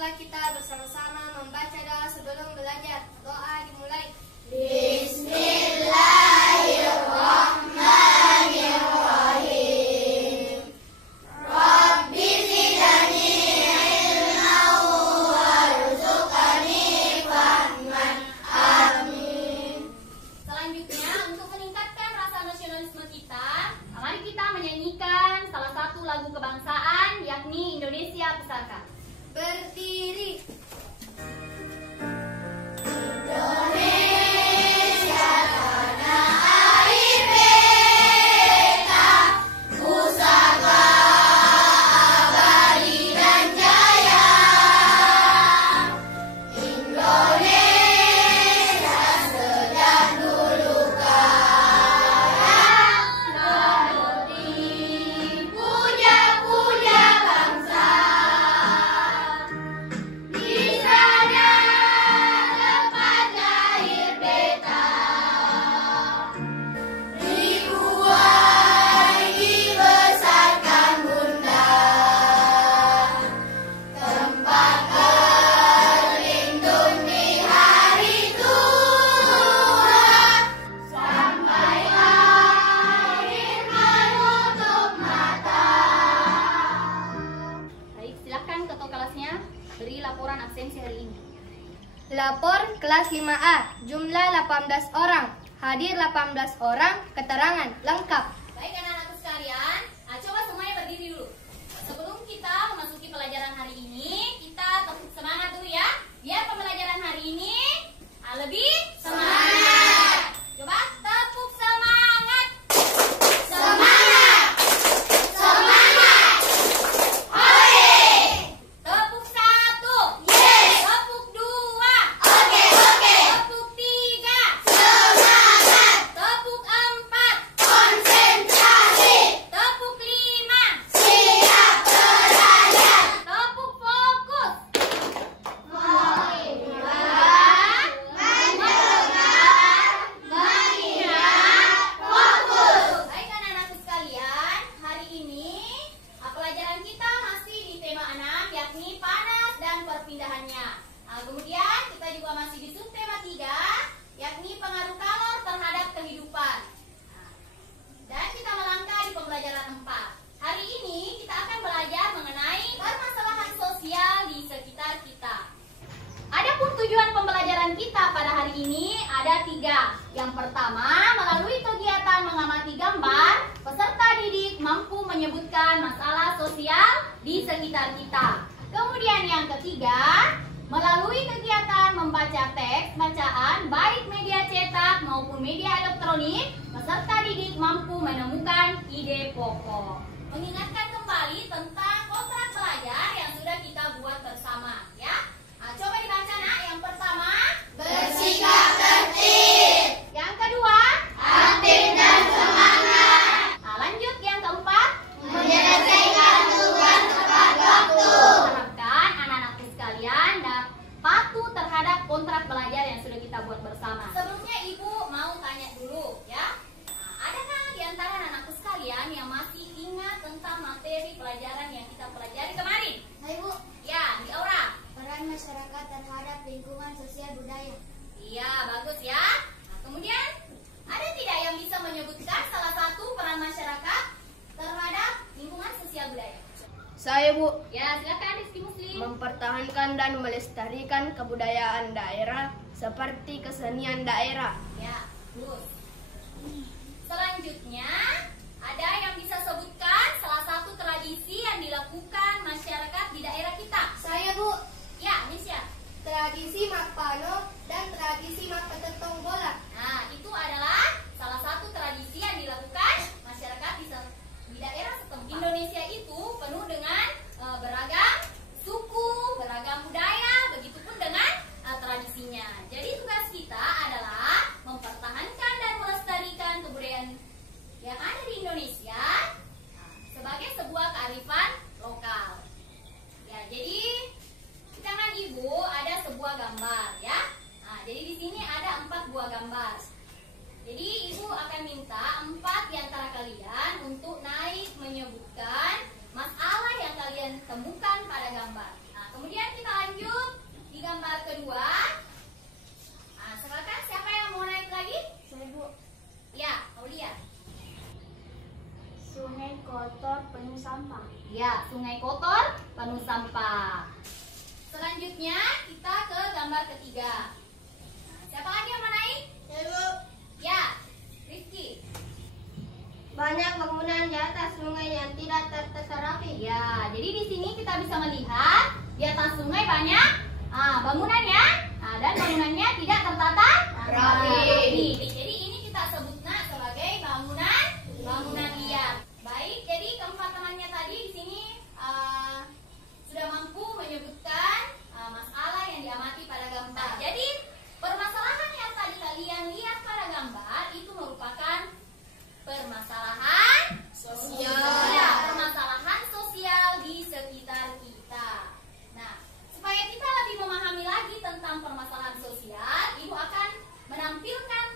Marilah kita bersama-sama membaca doa sebelum belajar. Doa dimulai. Bismillahirrahmanirrahim. Rabbi zidni ilman warzuqni fahman. Amin. Selanjutnya, untuk meningkatkan rasa nasionalisme kita, mari kita menyanyikan salah satu lagu kebangsaan, yakni Indonesia Pusaka. Berdiri. Beri laporan absensi hari ini. Lapor kelas 5A, jumlah 18 orang, hadir 18 orang, keterangan lengkap. Baik anak-anakku sekalian, coba semuanya berdiri dulu. Sebelum kita memasuki pelajaran hari ini, kita tepuk semangat dulu ya. Biar pembelajaran hari ini lebih semangat. Coba tepuk semangat. Semangat. Semangat. Hore. Tepuk 1. Yes. Tepuk 2. Oke. Tepuk 3. Semangat. Tepuk 4. Konsentrasi. Tepuk 5. Siap belajar. Tepuk fokus. Baik anak-anakku sekalian, hari ini pelajaran kita masih di tema 6, yakni panas dan perpindahannya. Kemudian kita juga masih di subtema 3, yakni pengaruh kalor terhadap kehidupan. Dan kita melangkah di pembelajaran 4. Hari ini kita akan belajar mengenai permasalahan sosial di sekitar kita. Adapun tujuan pembelajaran kita pada hari ini ada 3. Yang pertama, melalui kegiatan mengamati gambar, peserta didik mampu menyebutkan masalah sosial di sekitar kita. Kemudian yang ketiga, melalui kegiatan membaca teks bacaan baik media cetak maupun media elektronik, peserta didik mampu menemukan ide pokok. Mengingatkan kembali tentang kontrak belajar yang sudah kita buat bersama, ya. Coba dibaca nak. Yang pertama, Bersikap tertib, yang kedua, aktif dan semangat, lanjut yang keempat. menyelesaikan tugas tepat waktu. Harapkan anak-anakku sekalian patuh terhadap kontrak belajar yang sudah kita buat bersama. Sebelumnya Ibu mau tanya dulu ya. Adakah di antara anak-anakku sekalian yang masih ingat tentang materi pelajaran yang kita pelajari kemarin? Hai Bu, Ya, di Aura. peran masyarakat terhadap lingkungan sosial budaya. Iya, bagus ya. Kemudian ada tidak yang bisa menyebutkan salah satu peran masyarakat terhadap lingkungan sosial budaya? Saya Bu, Ya, silakan Rizky Muslim. mempertahankan dan melestarikan kebudayaan daerah seperti kesenian daerah. Ya, terus. Selanjutnya, ada yang bisa sebutkan salah satu tradisi yang dilakukan masyarakat di daerah kita? Saya Bu, Ya, Nisha. tradisi Makpano dan tradisi Makpetentong bola. Nah, itu adalah salah satu tradisi yang dilakukan masyarakat di daerah setempat. Indonesia itu penuh dengan beragam suku, beragam budaya, begitupun dengan tradisinya. Jadi tugas kita adalah mempertahankan dan melestarikan kebudayaan yang ada di Indonesia sebagai sebuah kearifan lokal. Ya, jadi di tangan Ibu ada sebuah gambar ya. Nah, jadi di sini ada 4 buah gambar. Jadi Ibu akan minta 4 di antara kalian untuk naik menyebutkan masalah yang kalian temukan pada gambar. Nah, kemudian kita lanjut gambar ketiga. Nah, siapa lagi yang mau naik? Ya, Rizky. Banyak bangunan di atas sungai yang tidak tertata rapi. Ya, jadi di sini kita bisa melihat di atas sungai banyak bangunannya, dan bangunannya tidak tertata rapi. Jadi ini kita sebutnya sebagai bangunan liar. Baik, jadi keempat temannya tadi di sini sudah mampu menyebutkan masalah yang diamati pada gambar. Jadi permasalahan yang tadi kalian lihat pada gambar itu merupakan permasalahan sosial. Ya, permasalahan sosial di sekitar kita. Nah, supaya kita lebih memahami lagi tentang permasalahan sosial, Ibu akan menampilkan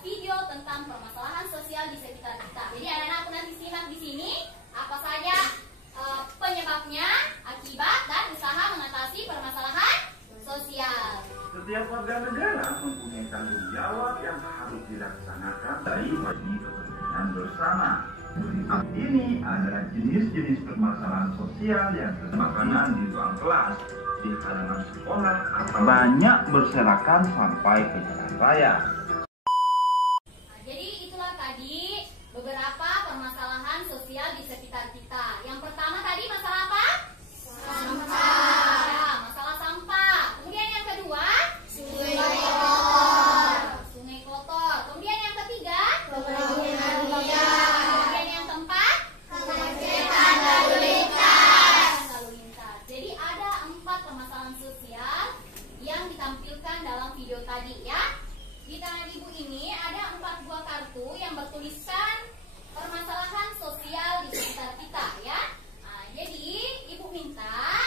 video tentang permasalahan sosial di sekitar kita. Jadi anak-anak nanti simak di sini apa saja penyebabnya, akibat, dan usaha mengatasi permasalahan sosial. Setiap warga negara mempunyai tanggung jawab yang harus dilaksanakan dari bagi kepentingan bersama. Ini adalah jenis-jenis permasalahan sosial yang makanan di ruang kelas, di halaman sekolah, atau banyak berserakan sampai ke jalan raya. Jadi itulah tadi beberapa permasalahan sosial di sekitar kita. Yang pertama tadi masalah apa? Sampah. Ya, masalah sampah. Kemudian yang kedua, sungai kotor. Kemudian yang ketiga, Bangunan liar. kemudian yang keempat, Kemacetan lalu lintas. Jadi ada 4 permasalahan sosial yang ditampilkan dalam video tadi ya. Di tangan ibu ini ada 4 buah kartu yang bertuliskan permasalahan sosial di sekitar kita ya. Nah, jadi ibu minta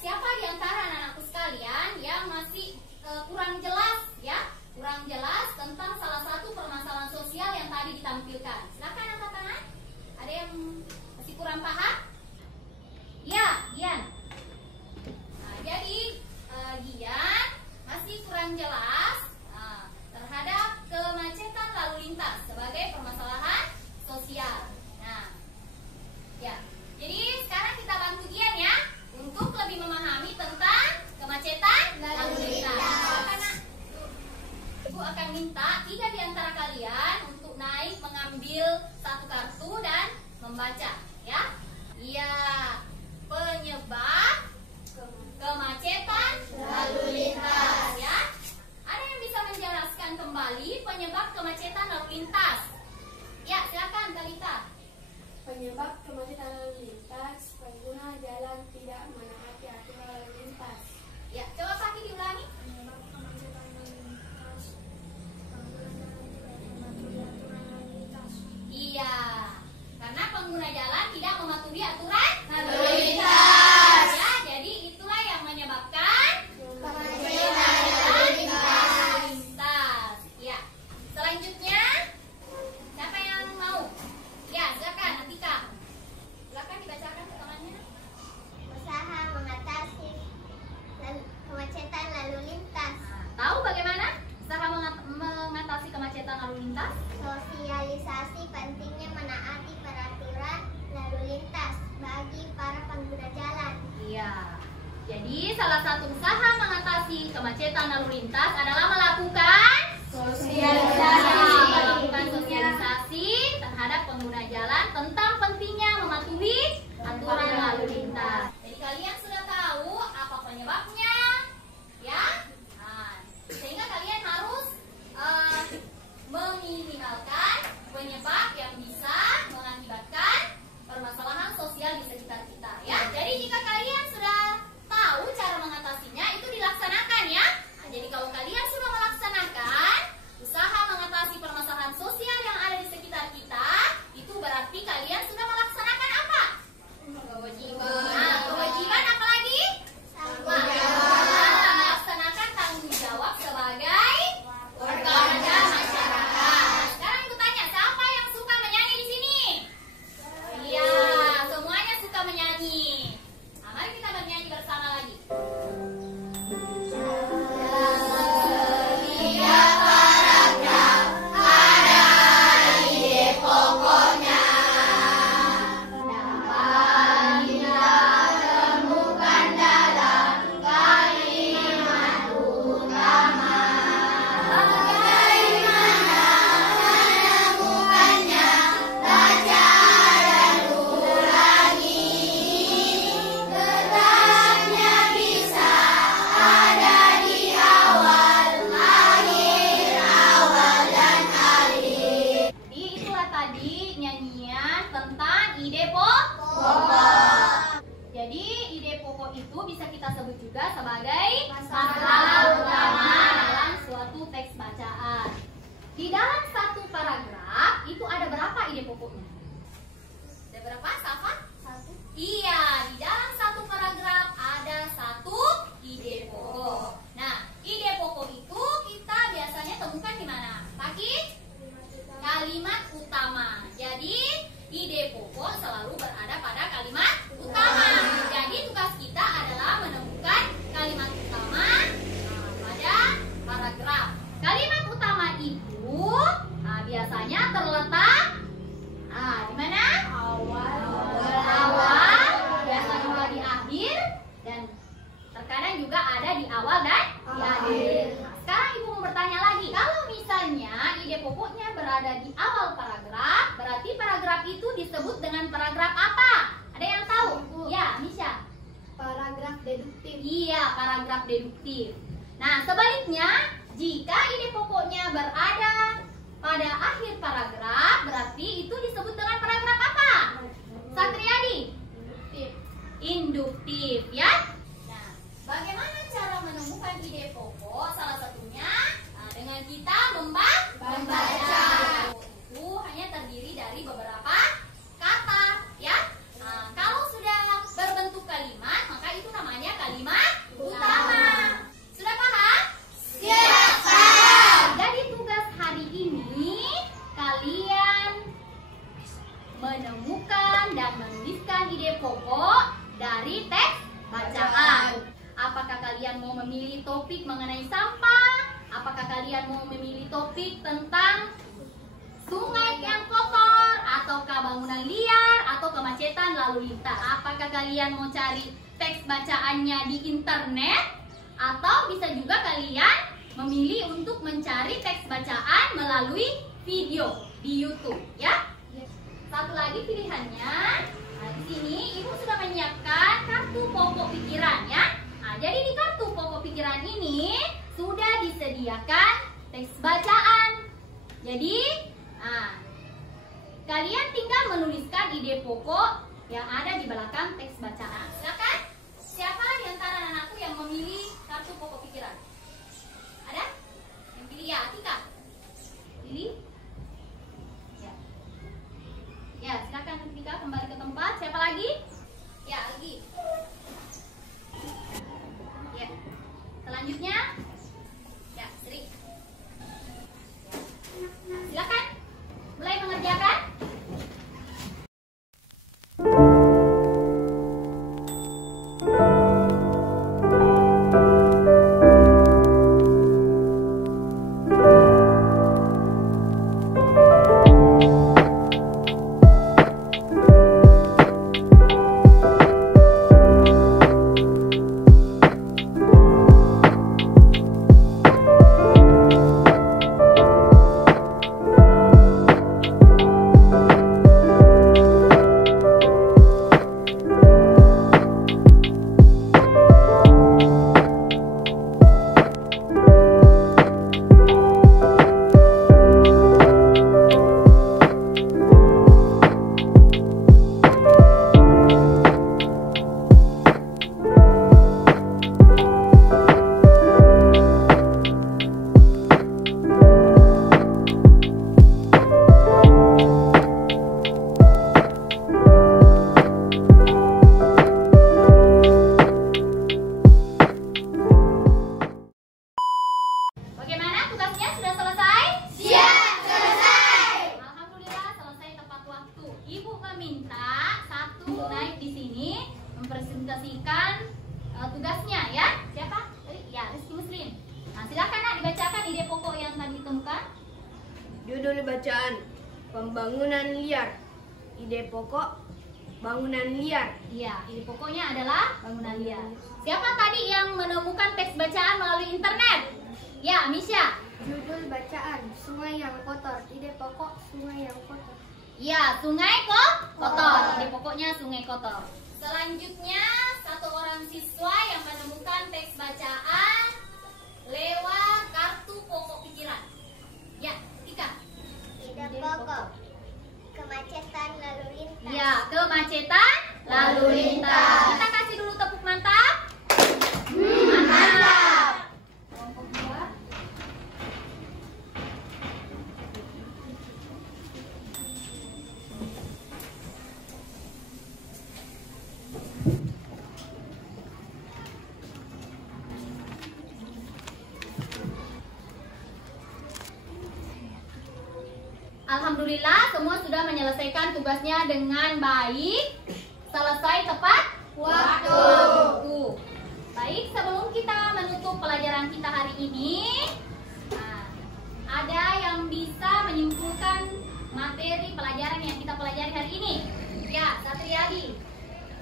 siapa di antara anak-anakku sekalian yang masih kurang jelas ya, kurang jelas tentang salah satu permasalahan sosial yang tadi ditampilkan. Silakan angkat tangan. Ada yang masih kurang paham? Ya, Gian. Nah, jadi Gian masih kurang jelas terhadap kemacetan lalu lintas sebagai permasalahan sosial. Nah, ya. Jadi sekarang kita bantu Gian ya untuk lebih memahami tentang kemacetan lalu lintas. Karena Ibu akan minta 3 di antara kalian untuk naik mengambil 1 kartu dan membaca ya. Iya. Penyebab kemacetan lalu lintas ya. Ada yang bisa menjelaskan kembali penyebab kemacetan lalu lintas? Ya, silakan Talita. Penyebab kemacetan lalu lintas, pengguna jalan tidak menaati aturan lalu lintas. Ya, coba Paki diulangi. Penyebab kemacetan lalu lintas, pengguna jalan tidak mematuhi aturan lalu lintas. Iya, karena pengguna jalan tidak mematuhi aturan Lalu lintas. Ya, jadi itulah yang menyebabkan Kemacetan lalu lintas. lintas. Ya, selanjutnya siapa yang mau? Ya, silakan Atika. Silakan dibacakan potongannya. Usaha mengatasi kemacetan lalu lintas. Tahu bagaimana usaha mengatasi kemacetan lalu lintas? Sosialisasi pentingnya menaati peraturan lalu lintas bagi para pengguna jalan. Iya. Jadi salah satu usaha mengatasi kemacetan lalu lintas adalah melakukan melakukan sosialisasi terhadap pengguna jalan tentang pentingnya mematuhi aturan lalu lintas. Jadi kalian sudah tahu apa penyebabnya, ya? Nah, sehingga kalian harus meminimalkan penyebab yang bisa mengakibatkan permasalahan sosial di sekitar kita, ya. Jadi jika kalian sudah tahu cara mengatasinya, itu dilaksanakan ya. Nah, jadi kalau kalian sudah melaksanakan usaha mengatasi permasalahan sosial yang ada di sekitar kita, itu berarti kalian sudah melaksanakan apa? Kewajiban. Nah, kewajiban apa lagi? itu bisa kita sebut juga sebagai masalah utama dalam suatu teks bacaan. Di dalam satu paragraf itu ada berapa ide pokoknya? Ada berapa, Safa? 1. Iya, di dalam satu paragraf ada 1 ide pokok. Nah, ide pokok itu kita biasanya temukan di mana? Pakai kalimat utama. Jadi, ide pokok selalu berada pada kalimat utama. Jadi, tugas kita adalah menemukan kalimat utama pada paragraf. Kalimat utama itu biasanya terletak di mana? Awal, biasa juga di akhir, dan terkadang juga ada di awal dan di akhir. Nah, sekarang Ibu mau bertanya lagi, kalau misalnya ide pokoknya berada di awal paragraf, berarti paragraf itu disebut dengan paragraf apa? Ada yang tahu? Ya, Misha. Paragraf deduktif. Iya, paragraf deduktif. Nah, sebaliknya, jika ide pokoknya berada pada akhir paragraf, berarti itu disebut dengan paragraf apa? Satriadi? Induktif, ya? Nah, bagaimana cara menemukan ide pokok? Salah satunya dengan kita membaca. Itu hanya terdiri dari beberapa kata, ya. Nah, kalau sudah berbentuk kalimat, maka itu namanya kalimat utama. Sudah paham? Siap, paham. Jadi tugas hari ini kalian menemukan dan menuliskan ide pokok dari teks bacaan. Apakah kalian mau memilih topik mengenai sampah? Apakah kalian mau memilih topik tentang sungai yang kotor, ataukah bangunan liar, atau kemacetan lalu lintas? Apakah kalian mau cari teks bacaannya di internet? Atau bisa juga kalian memilih untuk mencari teks bacaan melalui video di YouTube, ya? Satu lagi pilihannya. Nah, di sini Ibu sudah menyiapkan kartu pokok pikiran, ya. Nah, jadi di kartu pokok pikiran ini sudah disediakan teks bacaan. Jadi, kalian tinggal menuliskan ide pokok yang ada di belakang teks bacaan. Silakan. Siapa di antara anakku yang memilih kartu pokok pikiran? Ada? Yang pilih ya, Tika. Pilih? Ya. Ya, silakan Tika kembali ke tempat. Siapa lagi? Ya, lagi. Ya. Selanjutnya? Ya, Sri. Nah, silakan. Mulai mengerjakan. mempresentasikan tugasnya ya. Siapa? Ya, Rizky Muslim. Nah, silakan Nak dibacakan ide pokok yang tadi ditemukan. Judul bacaan: Pembangunan liar. Ide pokok: bangunan liar. Iya, ide pokoknya adalah bangunan liar. Siapa tadi yang menemukan teks bacaan melalui internet? Ya, Misha. Judul bacaan: Sungai yang kotor. Ide pokok: sungai yang kotor. Ya, sungai kotor. Ide pokoknya sungai kotor. Selanjutnya, satu orang siswa yang menemukan teks bacaan lewat kartu pokok pikiran. Ya, Ika. Ide pokok: kemacetan lalu lintas. Ya, kemacetan lalu lintas. Kita kasih dulu tepuk mantap. Alhamdulillah semua sudah menyelesaikan tugasnya dengan baik. Selesai tepat waktu. Baik, sebelum kita menutup pelajaran kita hari ini, ada yang bisa menyimpulkan materi pelajaran yang kita pelajari hari ini? Ya, Satriadi.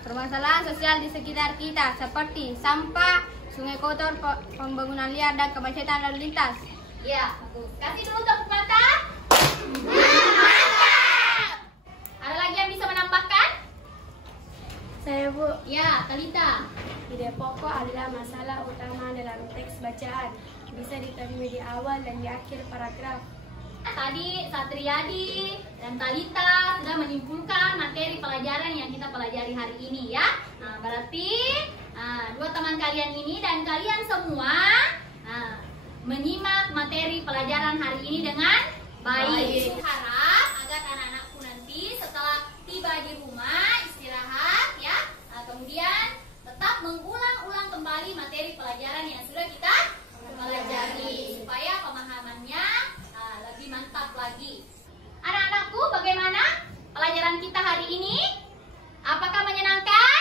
Permasalahan sosial di sekitar kita seperti sampah, sungai kotor, pembangunan liar, dan kemacetan lalu lintas. Ya, bagus. Kasih dulu tepuk mata. Ada lagi yang bisa menambahkan? Saya, Bu. Ya, Kalita. Ide pokok adalah masalah utama dalam teks bacaan. Bisa ditemui di awal dan di akhir paragraf. Tadi Satriadi dan Talita sudah menyimpulkan materi pelajaran yang kita pelajari hari ini ya. Nah, berarti dua teman kalian ini dan kalian semua menyimak materi pelajaran hari ini dengan baik. Harap agar anak-anakku nanti setelah tiba di rumah istirahat ya, kemudian tetap mengulang-ulang kembali materi pelajaran yang sudah kita pelajari supaya pemahamannya lebih mantap lagi. Anak-anakku, bagaimana pelajaran kita hari ini? Apakah menyenangkan?